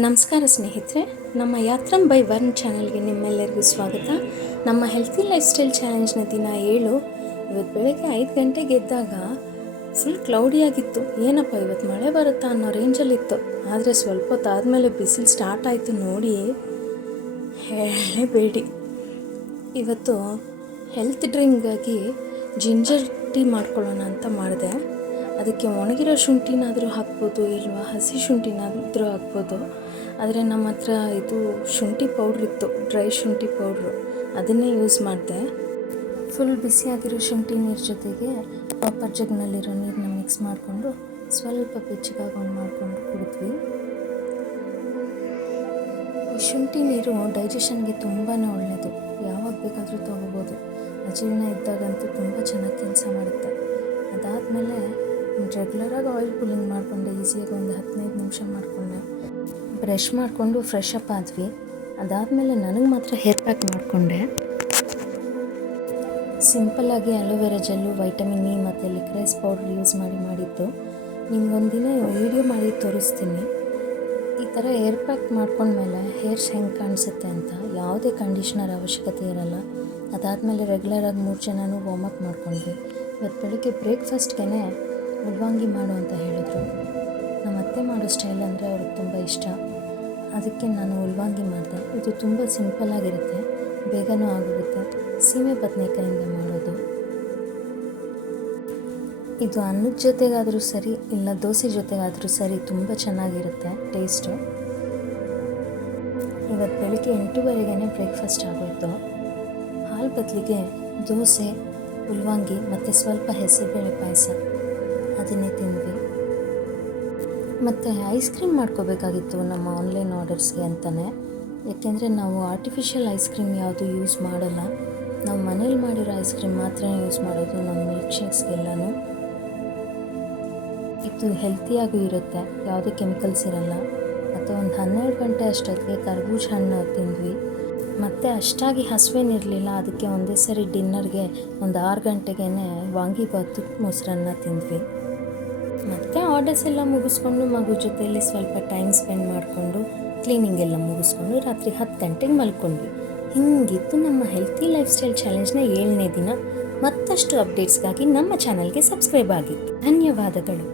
ನಮಸ್ಕಾರ ಸ್ನೇಹಿತರೆ, ನಮ್ಮ ಯಾತ್ರಂ ಬೈ ವರ್ನ್ ಚಾನಲ್ಗೆ ನಿಮ್ಮೆಲ್ಲರಿಗೂ ಸ್ವಾಗತ. ನಮ್ಮ ಹೆಲ್ತಿ ಲೈಫ್ ಸ್ಟೈಲ್ ಚಾಲೆಂಜ್ನ ದಿನ 7. ಇವತ್ತು ಬೆಳಗ್ಗೆ 5 ಗಂಟೆಗೆ ಎದ್ದಾಗ ಫುಲ್ ಕ್ಲೌಡಿಯಾಗಿತ್ತು. ಏನಪ್ಪ ಇವತ್ತು ಮಳೆ ಬರುತ್ತಾ ಅನ್ನೋ ರೇಂಜಲ್ಲಿತ್ತು. ಆದರೆ ಸ್ವಲ್ಪ ಹೊತ್ತಾದಮೇಲೆ ಬಿಸಿಲು ಸ್ಟಾರ್ಟ್ ಆಯಿತು. ನೋಡಿ ಹೇಳಲೇಬೇಡಿ. ಇವತ್ತು ಹೆಲ್ತ್ ಡ್ರಿಂಗಾಗಿ ಜಿಂಜರ್ ಟೀ ಮಾಡ್ಕೊಳ್ಳೋಣ ಅಂತ ಮಾಡಿದೆ. ಅದಕ್ಕೆ ಒಣಗಿರೋ ಶುಂಠಿನಾದರೂ ಹಾಕ್ಬೋದು, ಇಲ್ವಾ ಹಸಿ ಶುಂಠಿನಾದರೂ ಹಾಕ್ಬೋದು. ಆದರೆ ನಮ್ಮ ಹತ್ರ ಇದು ಶುಂಠಿ ಪೌಡ್ರ್ ಇತ್ತು, ಡ್ರೈ ಶುಂಠಿ ಪೌಡ್ರು, ಅದನ್ನೇ ಯೂಸ್ ಮಾಡಿದೆ. ಫುಲ್ ಬಿಸಿಯಾಗಿರೋ ಶುಂಠಿ ನೀರು ಜೊತೆಗೆ ಕಾಪರ್ ಜಗ್ನಲ್ಲಿರೋ ನೀರನ್ನ ಮಿಕ್ಸ್ ಮಾಡಿಕೊಂಡು ಸ್ವಲ್ಪ ಬೆಚ್ಚಗಾಗೊಂಡು ಮಾಡಿಕೊಂಡು ಕುಡಿದ್ವಿ. ಈ ಶುಂಠಿ ನೀರು ಡೈಜೆಷನ್ಗೆ ತುಂಬಾ ಒಳ್ಳೆಯದು. ಯಾವಾಗ ಬೇಕಾದರೂ ತೊಗೋಬೋದು. ಅಜೀರ್ಣ ಇದ್ದಾಗಂತೂ ತುಂಬ ಚೆನ್ನಾಗಿ ಕೆಲಸ ಮಾಡುತ್ತೆ. ಅದಾದಮೇಲೆ ರೆಗ್ಯುಲರಾಗಿ ಆಯಿಲ್ ಪುಲ್ಲಿಂಗ್ ಮಾಡಿಕೊಂಡೆ. ಈಸಿಯಾಗಿ ಒಂದು 15 ನಿಮಿಷ ಮಾಡಿಕೊಂಡೆ. ಬ್ರಷ್ ಮಾಡಿಕೊಂಡು ಫ್ರೆಶ್ ಅಪ್ ಆದ್ವಿ. ಅದಾದಮೇಲೆ ನನಗೆ ಮಾತ್ರ ಹೇರ್ ಪ್ಯಾಕ್ ಮಾಡಿಕೊಂಡೆ. ಸಿಂಪಲ್ಲಾಗಿ ಅಲೋವೆರಾ ಜೆಲ್ಲು, ವೈಟಮಿನ್ ಇ ಮತ್ತು ಲಿಕ್ರೈಸ್ ಪೌಡ್ರ್ ಯೂಸ್ ಮಾಡಿದ್ದು. ನಿಮ್ಗೊಂದಿನ ವೀಡಿಯೋ ಮಾಡಿ ತೋರಿಸ್ತೀನಿ. ಈ ಥರ ಹೇರ್ ಪ್ಯಾಕ್ ಮಾಡ್ಕೊಂಡ್ಮೇಲೆ ಹೇರ್ಸ್ ಹೆಂಗೆ ಕಾಣಿಸುತ್ತೆ ಅಂತ. ಯಾವುದೇ ಕಂಡೀಷ್ನರ್ ಅವಶ್ಯಕತೆ ಇರಲ್ಲ. ಅದಾದಮೇಲೆ ರೆಗ್ಯುಲರಾಗಿ 3 ಜನನೂ ವಾರ್ಮಪ್ ಮಾಡ್ಕೊಂಡ್ವಿ. ಇವತ್ತು ಬೆಳಗ್ಗೆ ಬ್ರೇಕ್ಫಾಸ್ಟ್ಗೆ ಮುಲ್ವಂಗಿ ಮಾಡು ಅಂತ ಹೇಳಿದ್ರು. ನಮ್ಮ ಅತ್ತೆ ಮಾಡೋ ಸ್ಟೈಲ್ ಅಂದರೆ ಅವ್ರಿಗೆ ತುಂಬ ಇಷ್ಟ. ಅದಕ್ಕೆ ನಾನು ಮುಲ್ವಂಗಿ ಮಾಡಿದೆ. ಇದು ತುಂಬ ಸಿಂಪಲ್ಲಾಗಿರುತ್ತೆ, ಬೇಗನೂ ಆಗೋಗುತ್ತೆ. ಸೀಮೆ ಬದನೆಕಾಯಿಂದ ಮಾಡೋದು. ಇದು ಅನ್ನದ ಜೊತೆಗಾದರೂ ಸರಿ, ಇಲ್ಲ ದೋಸೆ ಜೊತೆಗಾದರೂ ಸರಿ, ತುಂಬ ಚೆನ್ನಾಗಿರುತ್ತೆ ಟೇಸ್ಟು. ಇವತ್ತು ಬೆಳಗ್ಗೆ 8:30ಗೆ ಬ್ರೇಕ್ಫಾಸ್ಟ್ ಆಗೋಯಿತು. ಹಾಲು ಬದಲಿಗೆ ದೋಸೆ, ಮುಲ್ವಂಗಿ ಮತ್ತು ಸ್ವಲ್ಪ ಹೆಸರುಬೇಳೆ ಪಾಯಸ ಅದನ್ನೇ ತಿಂದ್ವಿ. ಮತ್ತು ಐಸ್ ಕ್ರೀಮ್ ಮಾಡ್ಕೋಬೇಕಾಗಿತ್ತು ನಮ್ಮ ಆನ್ಲೈನ್ ಆರ್ಡರ್ಸ್ಗೆ ಅಂತಲೇ. ಯಾಕೆಂದರೆ ನಾವು ಆರ್ಟಿಫಿಷಿಯಲ್ ಐಸ್ ಕ್ರೀಮ್ ಯಾವುದು ಯೂಸ್ ಮಾಡಲ್ಲ. ನಾವು ಮನೇಲಿ ಮಾಡಿರೋ ಐಸ್ ಕ್ರೀಮ್ ಮಾತ್ರ ಯೂಸ್ ಮಾಡೋದು ನಮ್ಮ ಮಿಲ್ಕ್ ಶೇಕ್ಸ್ಗೆಲ್ಲನೂ. ಇದು ಹೆಲ್ತಿಯಾಗೂ ಇರುತ್ತೆ, ಯಾವುದೇ ಕೆಮಿಕಲ್ಸ್ ಇರಲ್ಲ. ಮತ್ತು ಒಂದು 12 ಗಂಟೆ ಅಷ್ಟೊತ್ತಿಗೆ ಕರ್ಬೂಜ ಹಣ್ಣು ತಿಂದ್ವಿ. ಮತ್ತು ಅಷ್ಟಾಗಿ ಹಸುವೇನಿರಲಿಲ್ಲ. ಅದಕ್ಕೆ ಒಂದೇ ಸರಿ ಡಿನ್ನರ್ಗೆ ಒಂದು 6 ಗಂಟೆಗೇ ವಾಂಗಿಬಾತು ಮೊಸರನ್ನ ತಿಂದ್ವಿ. ಮತ್ತು ಆರ್ಡರ್ಸ್ ಎಲ್ಲ ಮುಗಿಸ್ಕೊಂಡು ಮಗು ಜೊತೆಯಲ್ಲಿ ಸ್ವಲ್ಪ ಟೈಮ್ ಸ್ಪೆಂಡ್ ಮಾಡಿಕೊಂಡು ಕ್ಲೀನಿಂಗ್ ಎಲ್ಲ ಮುಗಿಸ್ಕೊಂಡು ರಾತ್ರಿ 10 ಗಂಟೆಗೆ ಮಲ್ಕೊಂಡ್ವಿ. ಹೀಗಿತ್ತು ನಮ್ಮ ಹೆಲ್ತಿ ಲೈಫ್ ಸ್ಟೈಲ್ ಚಾಲೆಂಜ್ನ 7ನೇ ದಿನ. ಮತ್ತಷ್ಟು ಅಪ್ಡೇಟ್ಸ್ಗಾಗಿ ನಮ್ಮ ಚಾನಲ್ಗೆ ಸಬ್ಸ್ಕ್ರೈಬ್ ಆಗಿ. ಧನ್ಯವಾದಗಳು.